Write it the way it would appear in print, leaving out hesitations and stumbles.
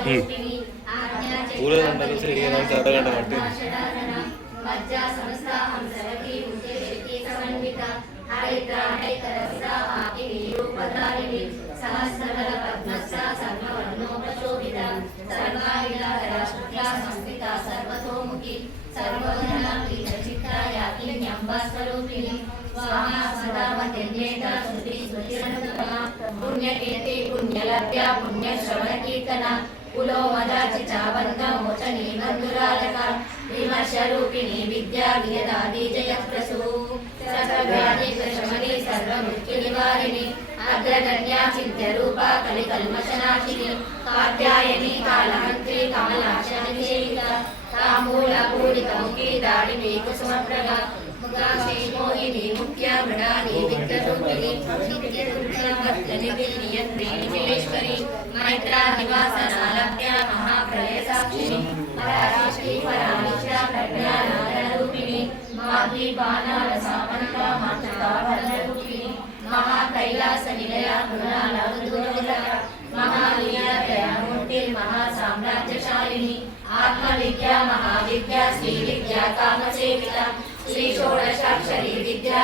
पूरे घंटा तो सिर्फ ये आधा घंटा कट्टे सर्वतोमुखी सर्वगुणा स्वरूपिणी स्वाहा सदा वन्देता श्रुति स्मृतिरनुपमा पुण्यकीर्ति पुण्यलभ्या पुण्यश्रवणकीर्तना कुलो मदाचि चावन्द मोचनी बन्धुरालक विमर्शरूपिणी विद्या वियदादि जयप्रसू सर्वव्याधिप्रशमनी सर्वमृत्युनिवारिणी अग्रगण्या चिन्त्यरूपा कलिकल्मषनाशिनी कात्यायनी कालहन्त्री कमलाशनि सेविता ताम्बूलपूरितमुखी दाडिनी कुसुमप्रभा मोहिनी मुख्य मृणानी विद्यरूपिणी नित्यदुर्गवर्तनिधिनियन्त्रिणीश्वरी मैत्रा निवासनालभ्या महाप्रलय साक्षिणी पराशक्ति परानिष्ठा प्रज्ञानारूपिणी माद्रीबाणारसामन्ता मातृकाभरणरूपिणी महाकैलास निलया गुणालवदूरवरः महालीलादयामूर्ति महासाम्राज्यशालिनी आत्मविद्या महाविद्या श्रीविद्या कामसेविता श्री षोडशाक्षरी विद्या